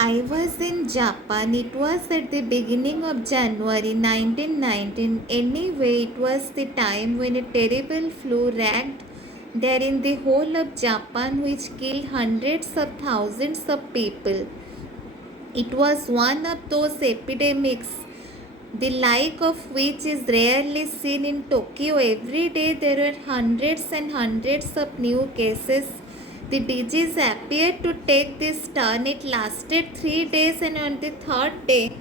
I was in Japan. It was at the beginning of January 1919. Anyway, it was the time when a terrible flu raged there in the whole of Japan, which killed hundreds of thousands of people. It was one of those epidemics, the like of which is rarely seen in Tokyo. Every day there were hundreds and hundreds of new cases. The disease appeared to take this turn. It lasted 3 days, and on the third day,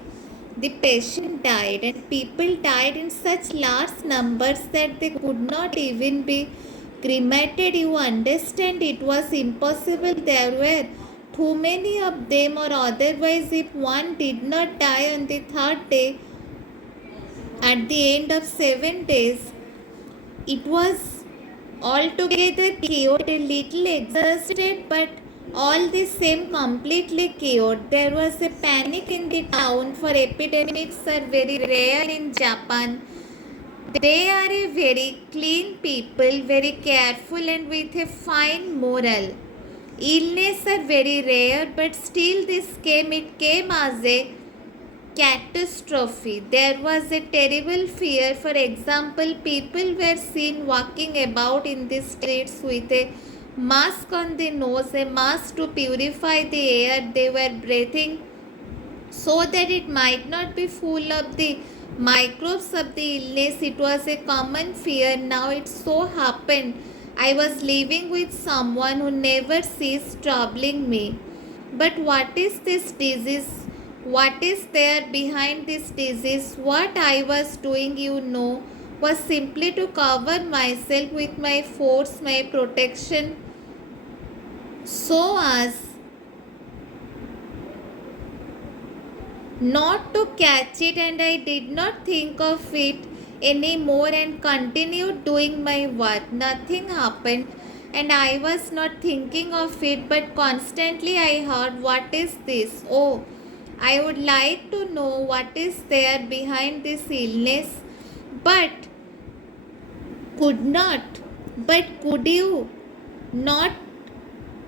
the patient died, and people died in such large numbers that they could not even be cremated. You understand, it was impossible. There were too many of them, or otherwise, if one did not die on the third day, at the end of 7 days, it was altogether cured, a little exhausted, but all the same completely cured. There was a panic in the town, for epidemics are very rare in Japan. They are a very clean people, very careful, and with a fine moral. Illness are very rare, but still it came as a catastrophe. There was a terrible fear. For example, people were seen walking about in the streets with a mask on the nose, a mask to purify the air they were breathing so that it might not be full of the microbes of the illness. It was a common fear. Now it so happened I was living with someone who never ceased troubling me. But what is this disease? What is there behind this disease? What I was doing, was simply to cover myself with my force, my protection, so as not to catch it, and I did not think of it any more and continued doing my work. Nothing happened, and I was not thinking of it, but constantly I heard, "What is this? Oh, I would like to know what is there behind this illness." But could not. But could you not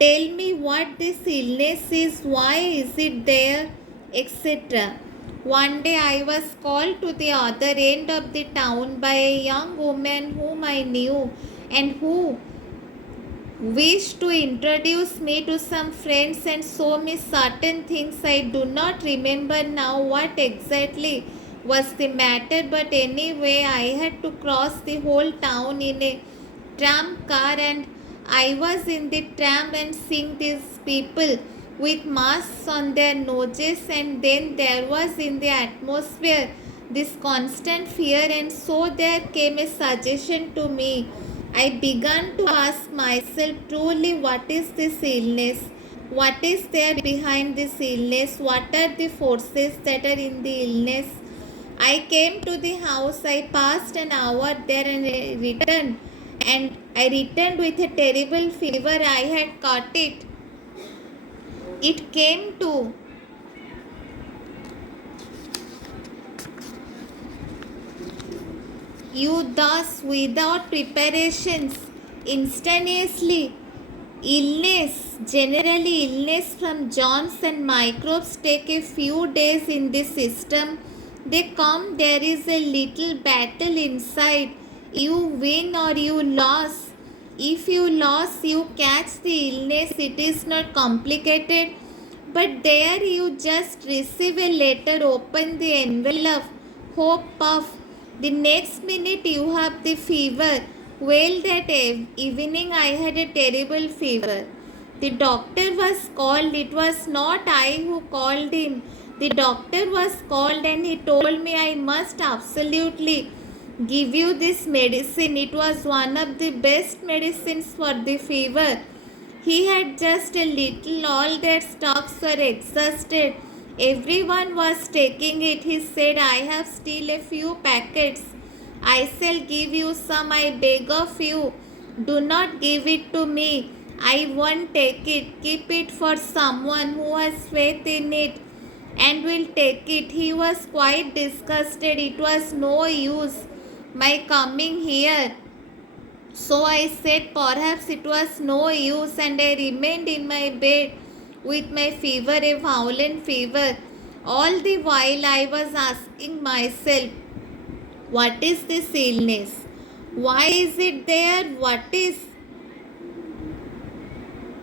tell me what this illness is? Why is it there? Etc. One day I was called to the other end of the town by a young woman whom I knew and who wished to introduce me to some friends and show me certain things. I do not remember now what exactly was the matter, but anyway, I had to cross the whole town in a tram car, and I was in the tram and seeing these people with masks on their noses, and then there was in the atmosphere this constant fear, and so there came a suggestion to me. I began to ask myself, truly, what is this illness? What is there behind this illness? What are the forces that are in the illness? I came to the house, I passed an hour there, and I returned. And I returned with a terrible fever. I had caught it. It came to you thus without preparations, instantaneously. Generally illness from germs and microbes take a few days in the system. They come, there is a little battle inside. You win or you lose. If you lose, you catch the illness. It is not complicated. But there you just receive a letter, open the envelope, hope puff. The next minute you have the fever. Well, that evening I had a terrible fever. The doctor was called. It was not I who called him. The doctor was called, and he told me I must absolutely give you this medicine. It was one of the best medicines for the fever. He had just a little, all their stocks were exhausted. Everyone was taking it. He said, I have still a few packets. I shall give you some, I beg of you. Do not give it to me. I won't take it. Keep it for someone who has faith in it and will take it. He was quite disgusted. It was no use my coming here. So I said perhaps it was no use, and I remained in my bed with my fever, a violent fever. All the while I was asking myself, what is this illness? Why is it there? What is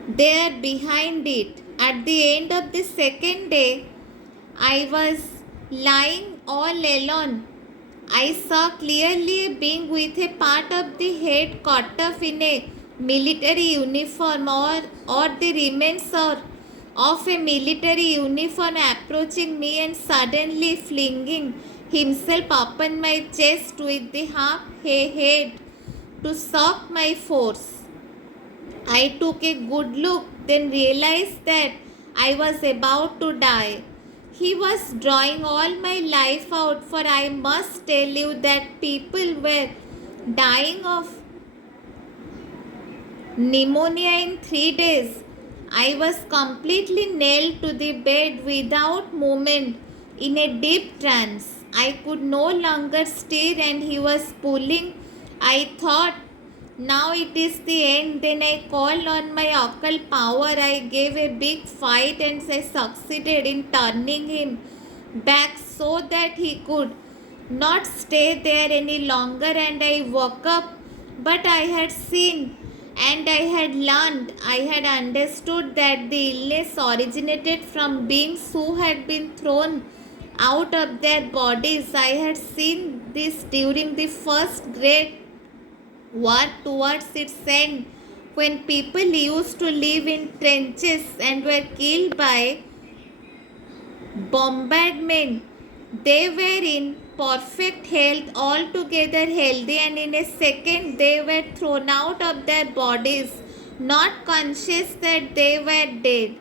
there behind it? At the end of the second day, I was lying all alone. I saw clearly a being with a part of the head cut off in a military uniform, or the remains of a military uniform, approaching me and suddenly flinging himself upon my chest with the half head to shock my force. I took a good look, then realized that I was about to die. He was drawing all my life out, for I must tell you that people were dying of pneumonia in 3 days. I was completely nailed to the bed without movement in a deep trance. I could no longer stir and he was pulling. I thought, now it is the end. Then I called on my occult power. I gave a big fight and I succeeded in turning him back so that he could not stay there any longer, and I woke up. But I had seen and I had learned, I had understood that the illness originated from beings who had been thrown out of their bodies. I had seen this during the first great war towards its end, when people used to live in trenches and were killed by bombardment. They were in perfect health, altogether healthy, and in a second they were thrown out of their bodies, not conscious that they were dead.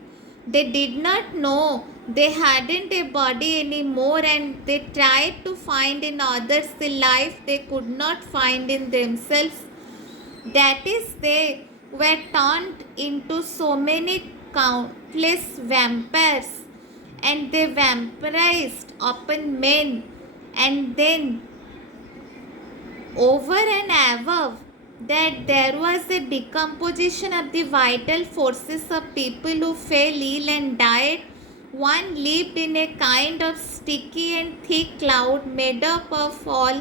They did not know they hadn't a body anymore, and they tried to find in others the life they could not find in themselves. That is, they were turned into so many countless vampires, and they vampirized upon men, and then over and above that, there was a decomposition of the vital forces of people who fell ill and died. One lived in a kind of sticky and thick cloud made up of all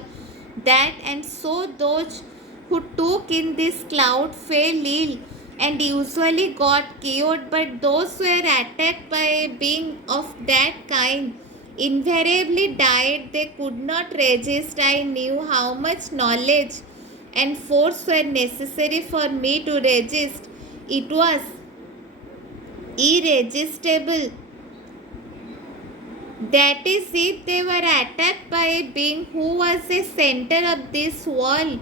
that, and so those who took in this cloud fell ill and usually got cured, but those who were attacked by a being of that kind invariably died. They could not resist. I knew how much knowledge and force were necessary for me to resist. It was irresistible. That is, if they were attacked by a being who was a center of this world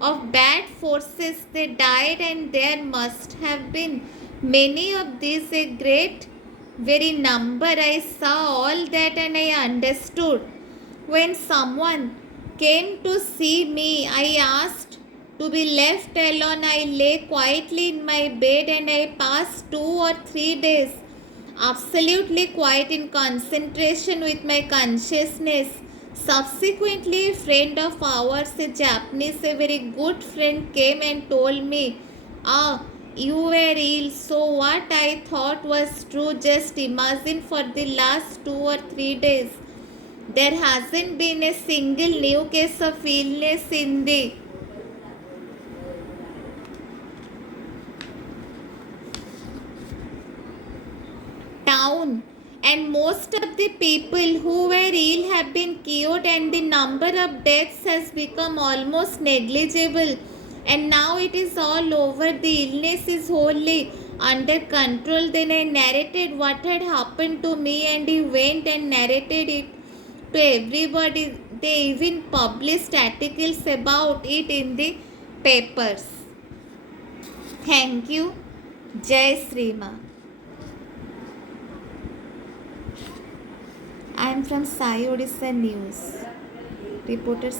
of bad forces, they died, and there must have been many of these, a great very number. I saw all that and I understood. When someone came to see me, I asked to be left alone. I lay quietly in my bed and I passed 2 or 3 days absolutely quiet in concentration with my consciousness. Subsequently, a friend of ours, a Japanese, a very good friend, came and told me, "Ah, you were ill." So, what I thought was true. Just imagine, for the last 2 or 3 days, there hasn't been a single new case of illness in the town, and most of the people who were ill have been cured, and the number of deaths has become almost negligible, and now it is all over. The illness is wholly under control. Then I narrated what had happened to me, and he went and narrated it to everybody. They even published articles about it in the papers. Thank you. Jai Sri Ma. I am from Sai Odisha News. Reporter